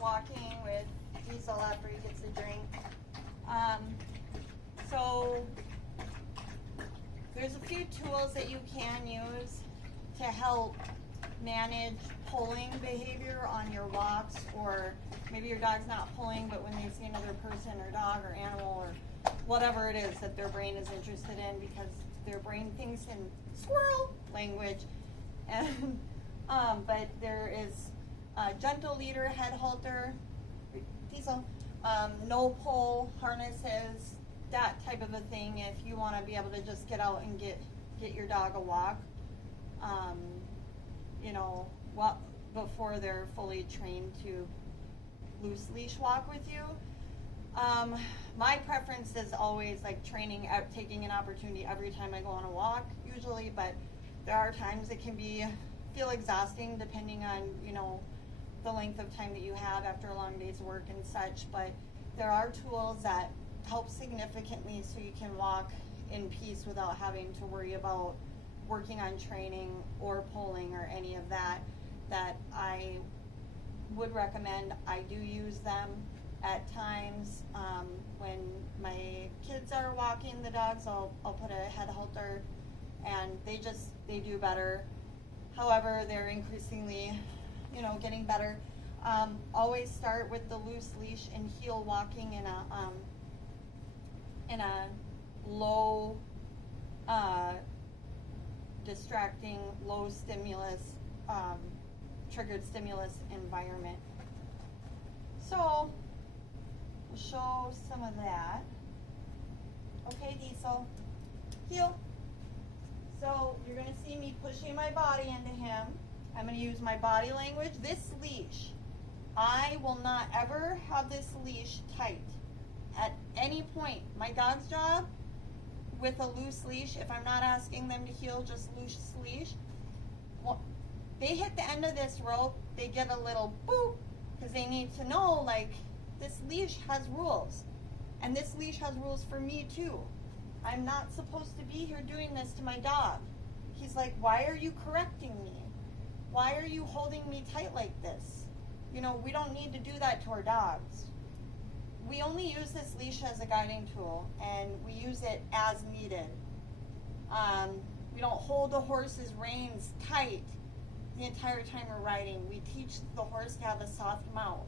walking with Diesel after he gets a drink. So there's a few tools that you can use to help manage pulling behavior on your walks, or maybe your dog's not pulling, but when they see another person or dog or animal or whatever it is that their brain is interested in, because their brain thinks in squirrel language. And but there is a gentle leader head halter, Diesel, no pull harnesses, that type of a thing if you want to be able to just get out and get your dog a walk, you know, before they're fully trained to loose leash walk with you. My preference is always like training, taking an opportunity every time I go on a walk usually, but there are times it can feel exhausting depending on, you know, the length of time that you have after a long day's work and such. But there are tools that help significantly so you can walk in peace without having to worry about working on training or pulling or any of that I would recommend. I do use them at times. When my kids are walking the dogs, I'll put a head halter and they do better. However, they're increasingly, you know, getting better. Always start with the loose leash and heel walking in a low, distracting, low stimulus, triggered stimulus environment. So we'll show some of that. Okay, Diesel, heel. So you're going to see me pushing my body into him. I'm going to use my body language. This leash, I will not ever have this leash tight at any point. My dog's job with a loose leash, if I'm not asking them to heel, just loose leash, well, they hit the end of this rope, they get a little boop, because they need to know, like, this leash has rules. And this leash has rules for me too. I'm not supposed to be here doing this to my dog. He's like, why are you correcting me? Why are you holding me tight like this? You know, we don't need to do that to our dogs. We only use this leash as a guiding tool, and we use it as needed. We don't hold the horse's reins tight the entire time we're riding. We teach the horse to have a soft mouth.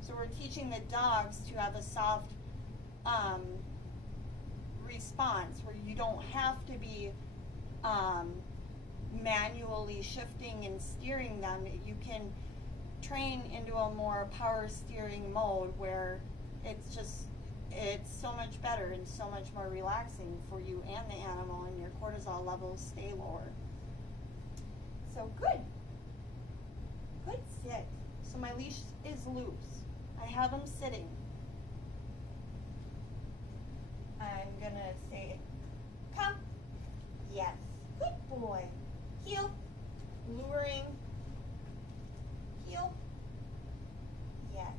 So we're teaching the dogs to have a soft response, where you don't have to be manually shifting and steering them. You can train into a more power steering mode where it's so much better and so much more relaxing for you and the animal, and your cortisol levels stay lower. So good sit. So my leash is loose. I have him sitting. I'm gonna say, come. Yes. Good boy. Heel. Luring. Heel. Yes.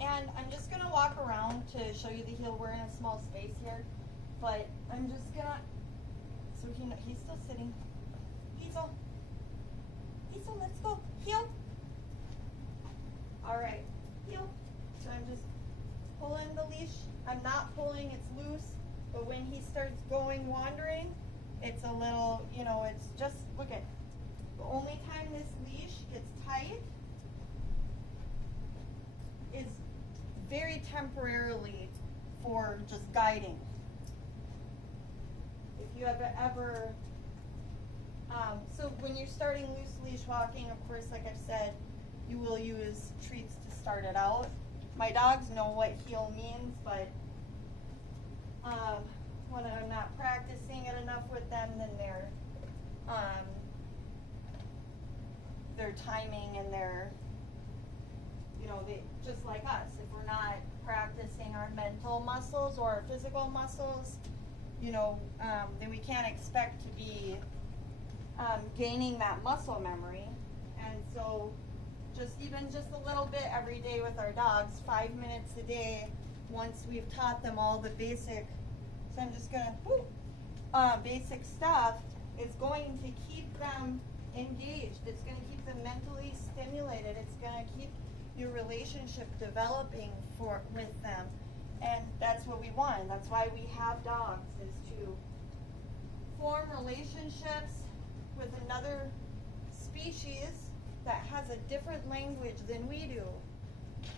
And I'm just gonna walk around to show you the heel. We're in a small space here, but I'm just gonna, so he's still sitting. Diesel, let's go. Heel. All right, heel. So I'm just pulling the leash. I'm not pulling, it's loose, but when he starts wandering, it's a little, you know, it's just, look at, the only time this leash gets tight is very temporarily for just guiding. If you have ever, so when you're starting loose leash walking, of course, like I've said, you will use treats to start it out. My dogs know what heel means, but when I'm not practicing it enough with them, then their timing and their, you know, they just like us. If we're not practicing our mental muscles or our physical muscles, you know, then we can't expect to be gaining that muscle memory. And so just a little bit every day with our dogs, 5 minutes a day, once we've taught them all the basic, so I'm just gonna, basic stuff, is going to keep them engaged. It's gonna keep them mentally stimulated. It's gonna keep your relationship developing with them. And that's what we want. That's why we have dogs, is to form relationships with another species that has a different language than we do,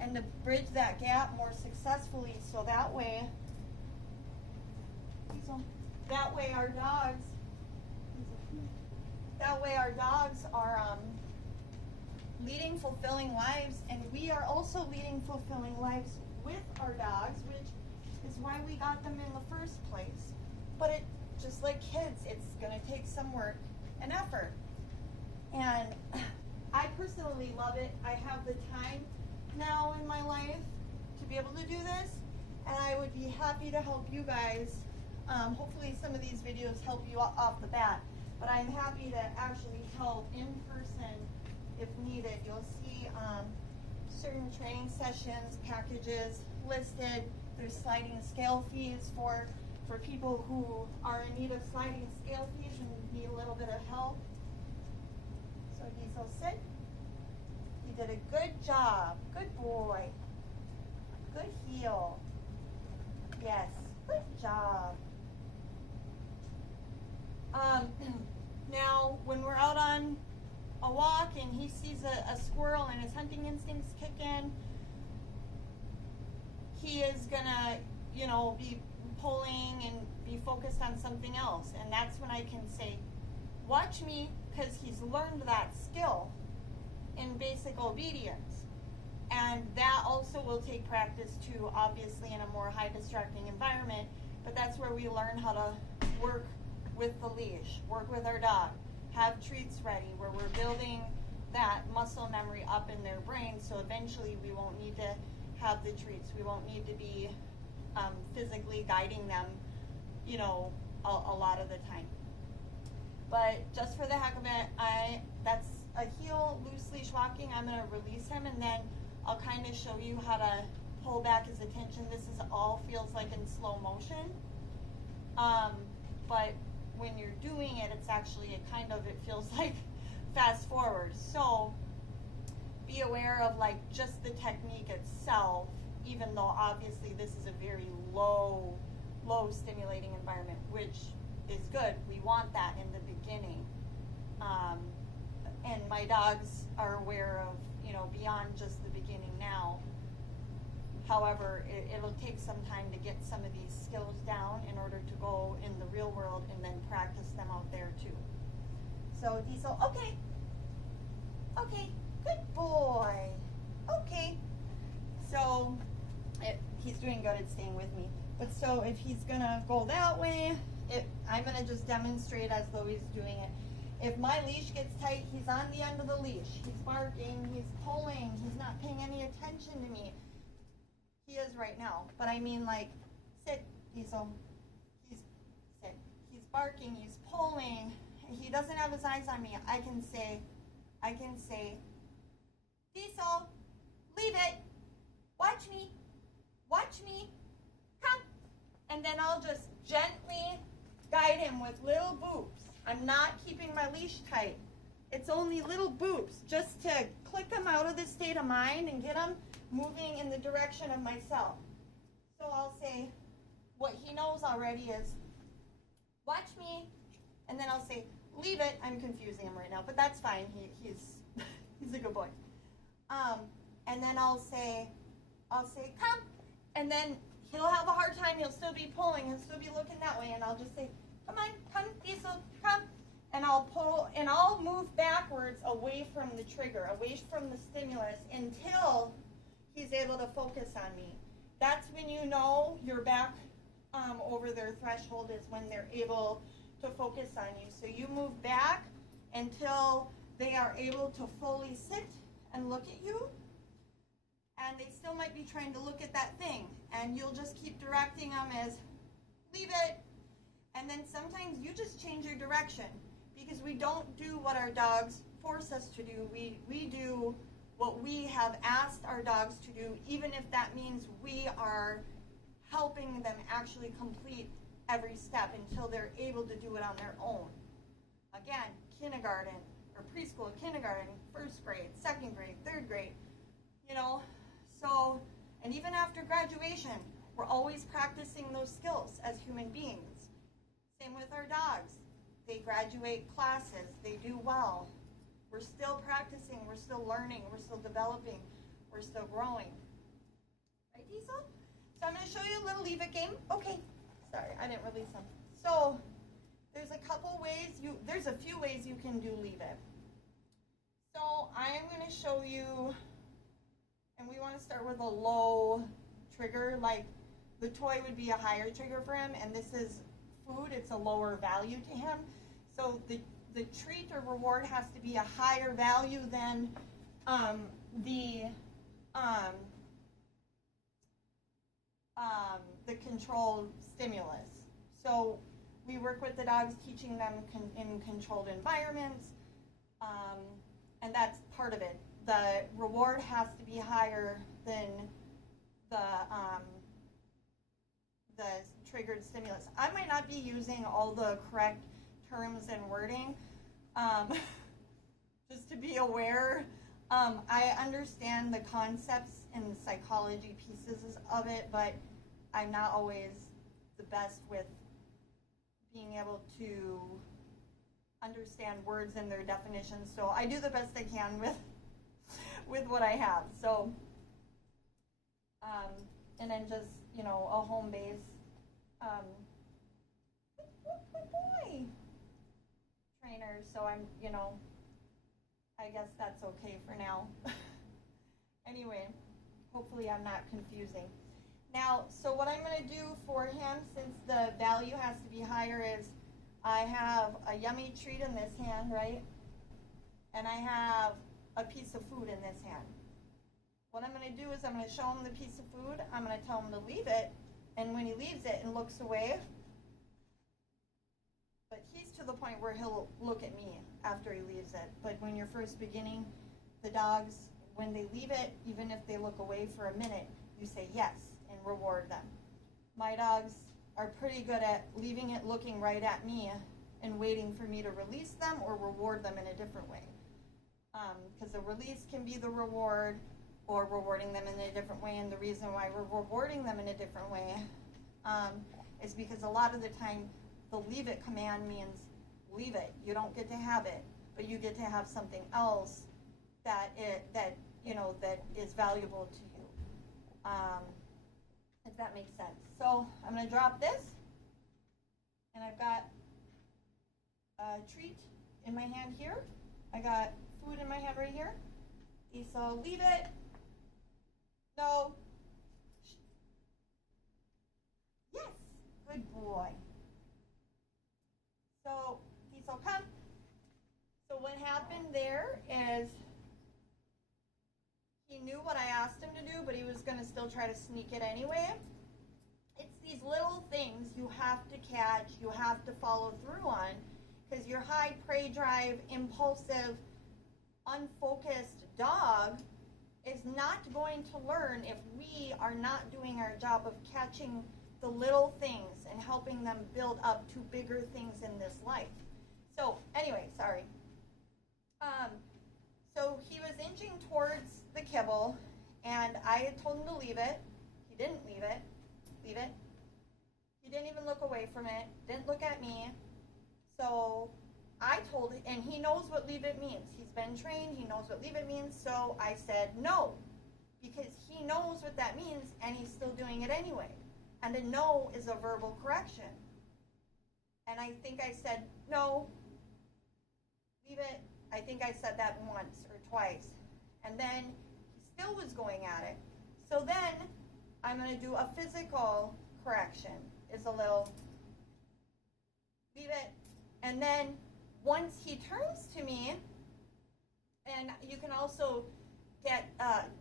and to bridge that gap more successfully, so that way our dogs are leading fulfilling lives, and we are also leading fulfilling lives with our dogs, which is why we got them in the first place. But it, just like kids, it's going to take some work and effort. And I personally love it. I have the time now in my life to be able to do this, and I would be happy to help you guys. Hopefully some of these videos help you off the bat, but I'm happy to actually help in person if needed. You'll see certain training sessions, packages listed. There's sliding scale fees for people who are in need of sliding scale fees and need a little bit of help. So Diesel, sit. You did a good job. Good boy. Good heel. Yes, good job. Now, when we're out on a walk and he sees a squirrel and his hunting instincts kick in, he is gonna, be pulling and be focused on something else. And that's when I can say, watch me, because he's learned that skill in basic obedience. And that also will take practice too, obviously in a more high distracting environment, but that's where we learn how to work with the leash, work with our dog, have treats ready, where we're building that muscle memory up in their brain, so eventually we won't need to have the treats. We won't need to be physically guiding them, a lot of the time. But just for the heck of it, that's a heel loose leash walking. I'm going to release him, and then I'll kind of show you how to pull back his attention. This is all feels like in slow motion. But when you're doing it, it's actually it feels like fast forward. So be aware of just the technique itself, even though obviously this is a very low stimulating environment, which is good. We want that in the beginning. And my dogs are aware of, beyond just the beginning now. However, it'll take some time to get some of these skills down in order to go in the real world and then practice them out there too. So Diesel, okay, good boy. Okay. So he's doing good at staying with me. But so if he's gonna go that way, I'm gonna just demonstrate as though he's doing it. If my leash gets tight, he's on the end of the leash. He's barking, he's pulling, he's not paying any attention to me. He is right now, but I mean sit, Diesel. Sit. He's barking, he's pulling, he doesn't have his eyes on me. I can say, Diesel, leave it, watch me, come. And then I'll just gently guide him with little boops. I'm not keeping my leash tight. It's only little boops, just to click him out of this state of mind and get him moving in the direction of myself. So I'll say, what he knows already is, watch me, and then I'll say, leave it. I'm confusing him right now, but that's fine. He's a good boy. And then I'll say, come, and then he'll have a hard time. He'll still be pulling. He'll still be looking that way, and I'll just say, come on, come, Diesel, come. And I'll pull, and I'll move backwards away from the trigger, away from the stimulus, until he's able to focus on me. That's when you know you're back over their threshold, is when they're able to focus on you. So you move back until they are able to fully sit and look at you. And they still might be trying to look at that thing. And you'll just keep directing them as, leave it. And then sometimes you just change your direction, because we don't do what our dogs force us to do. We do what we have asked our dogs to do, even if that means we are helping them actually complete every step until they're able to do it on their own. Again, kindergarten or preschool, kindergarten, first grade, second grade, third grade, you know. So, and even after graduation, we're always practicing those skills as human beings. Same with our dogs. They graduate classes, they do well. We're still practicing, we're still learning, we're still developing, we're still growing. Right, Diesel? So I'm going to show you a little Leave It game. Okay, sorry, I didn't release them. So there's a couple ways, there's a few ways you can do Leave It. So I am going to show you, and we want to start with a low trigger, like the toy would be a higher trigger for him, and this is food, it's a lower value to him. So the treat or reward has to be a higher value than the controlled stimulus. So we work with the dogs, teaching them in controlled environments, and that's part of it. The reward has to be higher than the triggered stimulus. I might not be using all the correct terms and wording, just to be aware. I understand the concepts and the psychology pieces of it, but I'm not always the best with being able to understand words and their definitions. So I do the best I can with what I have. So, and then just, you know, a home base. Good boy. Trainer, so I'm, you know, I guess that's okay for now. Anyway, hopefully I'm not confusing. Now, so what I'm going to do for him, since the value has to be higher, is I have a yummy treat in this hand, right? And I have a piece of food in this hand. What I'm going to do is I'm going to show him the piece of food. I'm going to tell him to leave it. And when he leaves it and looks away, but he's to the point where he'll look at me after he leaves it. But when you're first beginning, the dogs, when they leave it, even if they look away for a minute, you say yes and reward them. My dogs are pretty good at leaving it looking right at me and waiting for me to release them or reward them in a different way. Because the release can be the reward or rewarding them in a different way. And the reason why we're rewarding them in a different way is because a lot of the time the leave it command means leave it. You don't get to have it, but you get to have something else that is valuable to you. If that makes sense. So I'm going to drop this, and I've got a treat in my hand here. I got food in my hand right here. So leave it. No. Yes. Good boy. So Diesel, come. So what happened there is he knew what I asked him to do, but he was going to still try to sneak it anyway. It's these little things you have to catch, you have to follow through on, because your high prey drive, impulsive, unfocused dog is not going to learn if we are not doing our job of catching the little things and helping them build up to bigger things in this life. So anyway, sorry. So he was inching towards the kibble, and I had told him to leave it. He didn't leave it. Leave it. He didn't even look away from it. Didn't look at me. So I told him, and he knows what leave it means. He's been trained. He knows what leave it means. So I said no, because he knows what that means, and he's still doing it anyway. And a no is a verbal correction. And I think I said no, leave it. I think I said that once or twice. And then he still was going at it. So then I'm going to do a physical correction. Is a little, leave it. And then once he turns to me, and you can also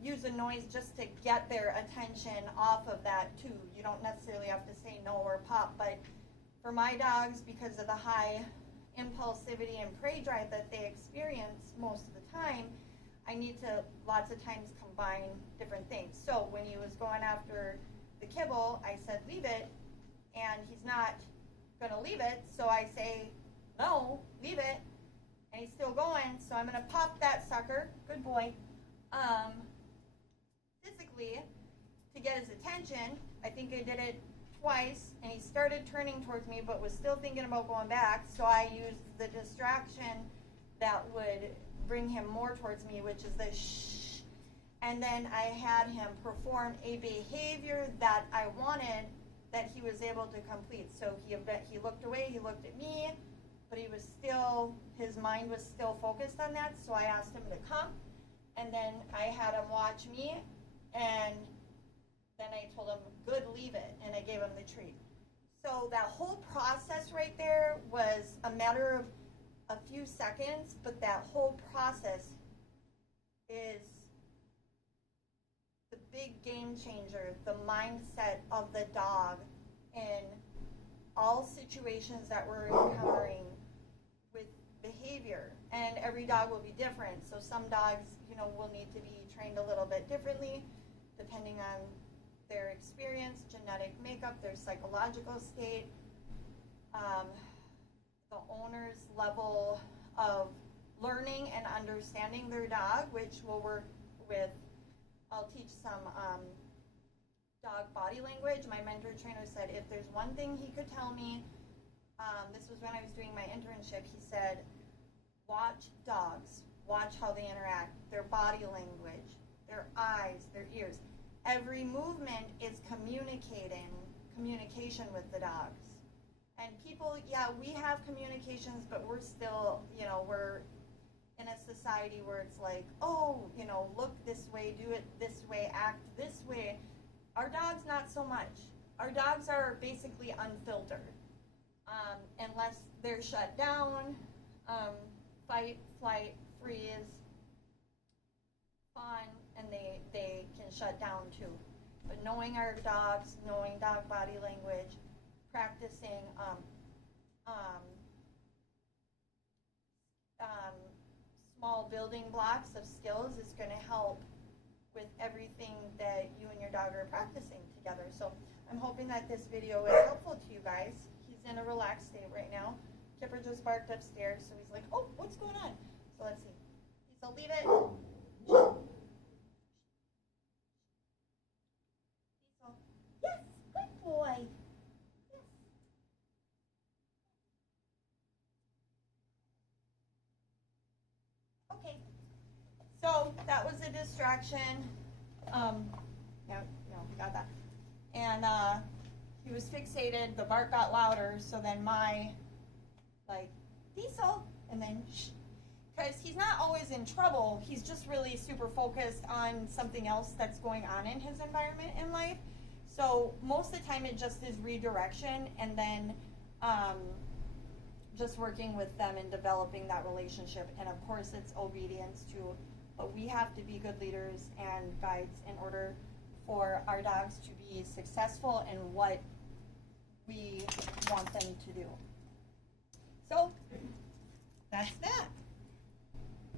use a noise just to get their attention off of that too. You don't necessarily have to say no or pop, but for my dogs, because of the high impulsivity and prey drive that they experience most of the time, I need to lots of times combine different things. So when he was going after the kibble, I said leave it, and he's not going to leave it, so I say no, leave it, and he's still going, so I'm going to pop that sucker, good boy, basically, to get his attention, I think I did it twice, and he started turning towards me but was still thinking about going back, so I used the distraction that would bring him more towards me, which is the shh, and then I had him perform a behavior that I wanted that he was able to complete. So he looked away, he looked at me, but he was still, his mind was still focused on that, so I asked him to come, and then I had him watch me, and then I told him, good, leave it, and I gave him the treat. So that whole process right there was a matter of a few seconds, but that whole process is the big game changer, the mindset of the dog in all situations that we're encountering with behavior. And every dog will be different. So some dogs, will need to be trained a little bit differently depending on their experience, genetic makeup, their psychological state, the owner's level of learning and understanding their dog, which we'll work with. I'll teach some dog body language. My mentor trainer said if there's one thing he could tell me, this was when I was doing my internship, he said, watch dogs, watch how they interact, their body language, their eyes, their ears. Every movement is communication with the dogs. And people, yeah, we have communications, but we're still, we're in a society where it's like, oh, look this way, do it this way, act this way. Our dogs, not so much. Our dogs are basically unfiltered. Unless they're shut down, fight, flight, freeze, fun, and they can shut down too. But knowing our dogs, knowing dog body language, practicing small building blocks of skills is going to help with everything that you and your dog are practicing together. So I'm hoping that this video is helpful to you guys. He's in a relaxed state right now. Kipper just barked upstairs, so he's like, oh, what's going on? So let's see. So leave it. Yes, good boy. Yes. Okay. So that was a distraction. We got that. And he was fixated. The bark got louder. So then Diesel, and then shh. Because he's not always in trouble. He's just really super focused on something else that's going on in his environment in life. So most of the time it just is redirection, and then just working with them and developing that relationship. And of course it's obedience too. But we have to be good leaders and guides in order for our dogs to be successful in what we want them to do. So that's that.